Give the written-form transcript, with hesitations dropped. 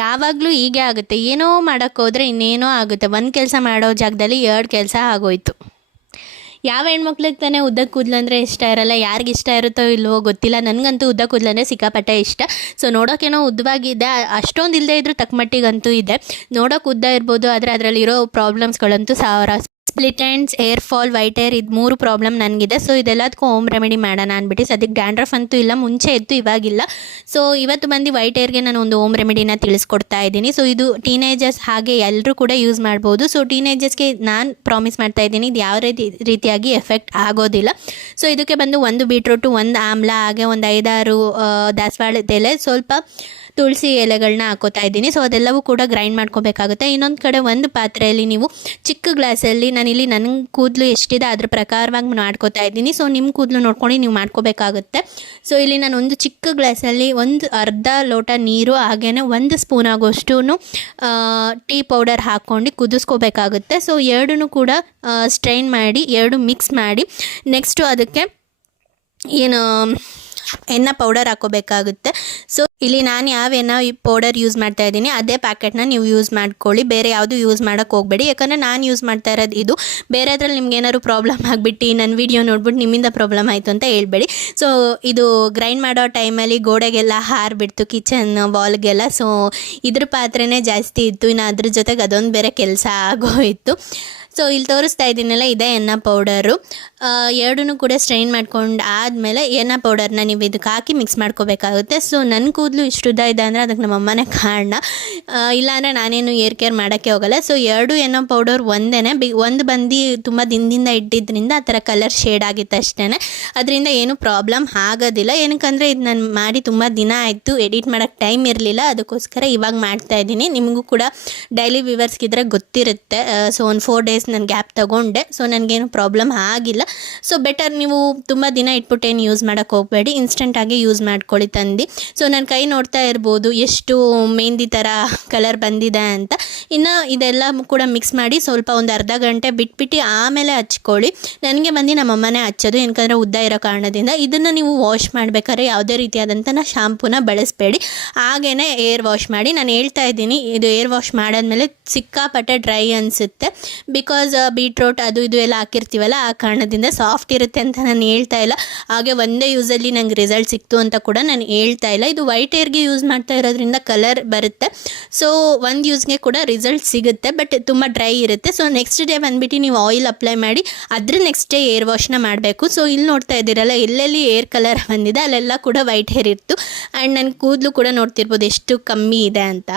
ಯಾವಾಗಲೂ ಹೀಗೆ ಆಗುತ್ತೆ, ಏನೋ ಮಾಡೋಕ್ಕೋದ್ರೆ ಇನ್ನೇನೋ ಆಗುತ್ತೆ. ಒಂದು ಕೆಲಸ ಮಾಡೋ ಜಾಗದಲ್ಲಿ 2 ಕೆಲಸ ಆಗೋಯ್ತು. ಯಾವ ಹೆಣ್ಮಕ್ಳಿಗೆ ತಾನೇ ಉದ್ದ ಕೂದಲಂದರೆ ಇಷ್ಟ ಇರಲ್ಲ? ಯಾರಿಗೆ ಇಷ್ಟ ಇರುತ್ತೋ ಇಲ್ವೋ ಗೊತ್ತಿಲ್ಲ, ನನಗಂತೂ ಉದ್ದ ಕೂದಲಂದರೆ ಸಿಕ್ಕಾಪಟ್ಟೆ ಇಷ್ಟ. ಸೊ ನೋಡೋಕ್ಕೇನೋ ಉದ್ದವಾಗಿದೆ, ಅಷ್ಟೊಂದು ಇಲ್ಲದೆ ಇದ್ದರೂ ತಕ್ಕ ಮಟ್ಟಿಗಂತೂ ಇದೆ. ನೋಡೋಕೆ ಉದ್ದ ಇರ್ಬೋದು, ಆದರೆ ಅದರಲ್ಲಿರೋ ಪ್ರಾಬ್ಲಮ್ಸ್ಗಳಂತೂ ಸಾವಿರ. Split ends, hair fall, white air, ಇದು 3 ಪ್ರಾಬ್ಲಮ್ ನನಗಿದೆ. ಸೊ ಇದೆಲ್ಲದಕ್ಕೂ ಹೋಮ್ ರೆಮಿಡಿ ಮಾಡೋಣ ಅಂದ್ಬಿಟ್ಟು ಸದ್ಯಕ್ಕೆ ಡ್ಯಾಂಡ್ರಫ್ ಅಂತೂ ಇಲ್ಲ, ಮುಂಚೆ ಇತ್ತು ಇವಾಗಿಲ್ಲ. ಸೊ ಇವತ್ತು ಬಂದು ವೈಟ್ ಏರ್ಗೆ ನಾನು ಒಂದು ಹೋಮ್ ರೆಮಿಡಿನ ತಿಳಿಸ್ಕೊಡ್ತಾ ಇದ್ದೀನಿ. ಸೊ ಇದು ಟೀನೇಜರ್ಸ್ ಹಾಗೆ ಎಲ್ಲರೂ ಕೂಡ ಯೂಸ್ ಮಾಡ್ಬೋದು. ಸೊ ಟೀನೇಜರ್ಸ್ಗೆ ನಾನು ಪ್ರಾಮಿಸ್ ಮಾಡ್ತಾ ಇದ್ದೀನಿ, ಇದು ಯಾವ ರೀತಿಯಾಗಿ ಎಫೆಕ್ಟ್ ಆಗೋದಿಲ್ಲ. ಸೊ ಇದಕ್ಕೆ ಬಂದು 1 ಬೀಟ್ರೂಟು, 1 ಆಮ್ಲ, ಹಾಗೆ ಒಂದು 5-6 ದಾಸವಾಳದ ಎಲೆ, ಸ್ವಲ್ಪ ತುಳಸಿ ಎಲೆಗಳನ್ನ ಹಾಕೋತಾ ಇದ್ದೀನಿ. ಸೊ ಅದೆಲ್ಲವೂ ಕೂಡ ಗ್ರೈಂಡ್ ಮಾಡ್ಕೋಬೇಕಾಗುತ್ತೆ. ಇನ್ನೊಂದು ಕಡೆ ಒಂದು ಪಾತ್ರೆಯಲ್ಲಿ ನೀವು ಚಿಕ್ಕ ಗ್ಲಾಸಲ್ಲಿ, ನಾನಿಲ್ಲಿ ನನ್ನ ಕೂದಲು ಎಷ್ಟಿದೆ ಅದ್ರ ಪ್ರಕಾರವಾಗಿ ಮಾಡ್ಕೋತಾ ಇದ್ದೀನಿ. ಸೊ ನಿಮ್ಮ ಕೂದಲು ನೋಡ್ಕೊಂಡು ನೀವು ಮಾಡ್ಕೋಬೇಕಾಗುತ್ತೆ. ಸೊ ಇಲ್ಲಿ ನಾನು ಒಂದು ಚಿಕ್ಕ ಗ್ಲಾಸಲ್ಲಿ ಒಂದು ಅರ್ಧ ಲೋಟ ನೀರು, ಹಾಗೆಯೇ 1 ಸ್ಪೂನ್ ಆಗೋಷ್ಟು ಟೀ ಪೌಡರ್ ಹಾಕ್ಕೊಂಡು ಕುದಿಸ್ಕೋಬೇಕಾಗುತ್ತೆ. ಸೊ ಎರಡೂ ಕೂಡ ಸ್ಟ್ರೈನ್ ಮಾಡಿ, 2 ಮಿಕ್ಸ್ ಮಾಡಿ, ನೆಕ್ಸ್ಟು ಅದಕ್ಕೆ ಏನು ಎಣ್ಣೆ ಪೌಡರ್ ಹಾಕೋಬೇಕಾಗುತ್ತೆ. ಸೊ ಇಲ್ಲಿ ನಾನು ಯಾವ ಎಣ್ಣೆ ಪೌಡರ್ ಯೂಸ್ ಮಾಡ್ತಾ ಇದ್ದೀನಿ ಅದೇ ಪ್ಯಾಕೆಟ್ನ ನೀವು ಯೂಸ್ ಮಾಡ್ಕೊಳ್ಳಿ, ಬೇರೆ ಯಾವುದು ಯೂಸ್ ಮಾಡೋಕ್ಕೆ ಹೋಗಬೇಡಿ. ಯಾಕಂದರೆ ನಾನು ಯೂಸ್ ಮಾಡ್ತಾ ಇರೋದು ಇದು. ಬೇರೆದ್ರಲ್ಲಿ ನಿಮ್ಗೆ ಏನಾದ್ರು ಪ್ರಾಬ್ಲಮ್ ಆಗಿಬಿಟ್ಟು ನನ್ನ ವೀಡಿಯೋ ನೋಡ್ಬಿಟ್ಟು ನಿಮ್ಮಿಂದ ಪ್ರಾಬ್ಲಮ್ ಆಯಿತು ಅಂತ ಹೇಳ್ಬೇಡಿ. ಸೊ ಇದು ಗ್ರೈಂಡ್ ಮಾಡೋ ಟೈಮಲ್ಲಿ ಗೋಡೆಗೆಲ್ಲ ಹಾರಿಬಿಡ್ತು, ಕಿಚನ್ ವಾಲ್ಗೆಲ್ಲ. ಸೊ ಇದ್ರ ಪಾತ್ರೆನೇ ಜಾಸ್ತಿ ಇತ್ತು, ಇನ್ನು ಅದ್ರ ಜೊತೆಗೆ ಅದೊಂದು ಬೇರೆ ಕೆಲಸ ಆಗೋಯಿತು. ಸೊ ಇಲ್ಲಿ ತೋರಿಸ್ತಾ ಇದ್ದೀನಲ್ಲ, ಇದೇ ಎಣ್ಣೆ ಪೌಡರು. ಎರಡೂ ಕೂಡ ಸ್ಟ್ರೈನ್ ಮಾಡ್ಕೊಂಡು ಆದಮೇಲೆ ಎಣ್ಣೆ ಪೌಡರ್ನ ನೀವು ಇದಕ್ಕೆ ಹಾಕಿ ಮಿಕ್ಸ್ ಮಾಡ್ಕೋಬೇಕಾಗುತ್ತೆ. ಸೊ ನನ್ನ ಕೂದಲು ಇಷ್ಟುದ್ದ ಇದೆ ಅಂದರೆ ಅದಕ್ಕೆ ನಮ್ಮ ಅಮ್ಮನೇ ಕಾರಣ, ಇಲ್ಲಾಂದರೆ ನಾನೇನು ಏರ್ ಕೇರ್ ಮಾಡೋಕ್ಕೆ ಹೋಗಲ್ಲ. ಸೊ 2 ಎಣ್ಣೆ ಪೌಡರ್ ಒಂದೇ, ಒಂದು ಬಂದು ತುಂಬ ದಿನದಿಂದ ಇಟ್ಟಿದ್ದರಿಂದ ಆ ಥರ ಕಲರ್ ಶೇಡ್ ಆಗಿತ್ತು ಅಷ್ಟೇ. ಅದರಿಂದ ಏನು ಪ್ರಾಬ್ಲಮ್ ಆಗೋದಿಲ್ಲ. ಏನಕ್ಕಂದರೆ ಇದು ನಾನು ಮಾಡಿ ತುಂಬ ದಿನ ಆಯಿತು, ಎಡಿಟ್ ಮಾಡೋಕ್ಕೆ ಟೈಮ್ ಇರಲಿಲ್ಲ, ಅದಕ್ಕೋಸ್ಕರ ಇವಾಗ ಮಾಡ್ತಾಯಿದ್ದೀನಿ. ನಿಮಗೂ ಕೂಡ ಡೈಲಿ ವ್ಯೂವರ್ಸ್ಗಿದ್ರೆ ಗೊತ್ತಿರುತ್ತೆ. ಸೊ ಒಂದು 4 ಡೇಸ್ ನಾನು ಗ್ಯಾಪ್ ತೊಗೊಂಡೆ. ಸೊ ನನಗೇನು ಪ್ರಾಬ್ಲಮ್ ಆಗಿಲ್ಲ. ಸೊ ಬೆಟರ್ ನೀವು ತುಂಬ ದಿನ ಇಟ್ಬಿಟ್ಟು ಏನು ಯೂಸ್ ಮಾಡೋಕ್ಕೆ ಹೋಗಬೇಡಿ, ಇನ್ಸ್ಟೆಂಟಾಗಿ ಯೂಸ್ ಮಾಡ್ಕೊಳ್ಳಿ ತಂದು. ಸೊ ನನ್ನ ಕೈ ನೋಡ್ತಾ ಇರ್ಬೋದು ಎಷ್ಟು ಮೆಹಂದಿ ಥರ ಕಲರ್ ಬಂದಿದೆ ಅಂತ. ಇನ್ನು ಇದೆಲ್ಲ ಕೂಡ ಮಿಕ್ಸ್ ಮಾಡಿ ಸ್ವಲ್ಪ ಒಂದು ಅರ್ಧ ಗಂಟೆ ಬಿಟ್ಬಿಟ್ಟು ಆಮೇಲೆ ಹಚ್ಕೊಳ್ಳಿ. ನನಗೆ ಬಂದು ನಮ್ಮ ಅಮ್ಮನೇ ಹಚ್ಚೋದು, ಏನಕ್ಕಂದರೆ ಉದ್ದ ಇರೋ ಕಾರಣದಿಂದ. ಇದನ್ನು ನೀವು ವಾಶ್ ಮಾಡಬೇಕಾದ್ರೆ ಯಾವುದೇ ರೀತಿಯಾದಂಥ ಶಾಂಪೂನ ಬಳಸಬೇಡಿ, ಹಾಗೇ ಏರ್ ವಾಶ್ ಮಾಡಿ. ನಾನು ಹೇಳ್ತಾ ಇದ್ದೀನಿ, ಇದು ಏರ್ ವಾಶ್ ಮಾಡಾದ್ಮೇಲೆ ಸಿಕ್ಕಾಪಟ್ಟೆ ಡ್ರೈ ಅನಿಸುತ್ತೆ, ಬಿಕಾಸ್ ಬೀಟ್ರೋಟ್ ಅದು ಇದು ಎಲ್ಲ ಹಾಕಿರ್ತೀವಲ್ಲ, ಆ ಕಾರಣದಿಂದ ಸಾಫ್ಟ್ ಇರುತ್ತೆ ಅಂತ ನಾನು ಹೇಳ್ತಾ ಇಲ್ಲ. ಹಾಗೆ ಒಂದೇ ಯೂಸಲ್ಲಿ ನಂಗೆ ರಿಸಲ್ಟ್ ಸಿಕ್ತು ಅಂತ ಕೂಡ ನಾನು ಹೇಳ್ತಾ ಇಲ್ಲ. ಇದು ವೈಟ್ ಏರ್ಗೆ ಯೂಸ್ ಮಾಡ್ತಾ ಇರೋದ್ರಿಂದ ಕಲರ್ ಬರುತ್ತೆ. ಸೊ ಒಂದು ಯೂಸ್ಗೆ ಕೂಡ ರಿಸಲ್ಟ್ ಸಿಗುತ್ತೆ, ಬಟ್ ತುಂಬ ಡ್ರೈ ಇರುತ್ತೆ. ಸೊ ನೆಕ್ಸ್ಟ್ ಡೇ ಬಂದುಬಿಟ್ಟು ನೀವು ಆಯಿಲ್ ಅಪ್ಲೈ ಮಾಡಿ ಅದ್ರ ನೆಕ್ಸ್ಟ್ ಡೇ ಏರ್ ವಾಶ್ನ ಮಾಡಬೇಕು. ಸೊ ಇಲ್ಲಿ ನೋಡ್ತಾ ಇದ್ದೀರಲ್ಲ, ಎಲ್ಲೆಲ್ಲಿ ಏರ್ ಕಲರ್ ಬಂದಿದೆ ಅಲ್ಲೆಲ್ಲ ಕೂಡ ವೈಟ್ ಹೇರ್ ಇತ್ತು. ಆ್ಯಂಡ್ ನನ್ನ ಕೂದಲು ಕೂಡ ನೋಡ್ತಿರ್ಬೋದು ಎಷ್ಟು ಕಮ್ಮಿ ಇದೆ ಅಂತ.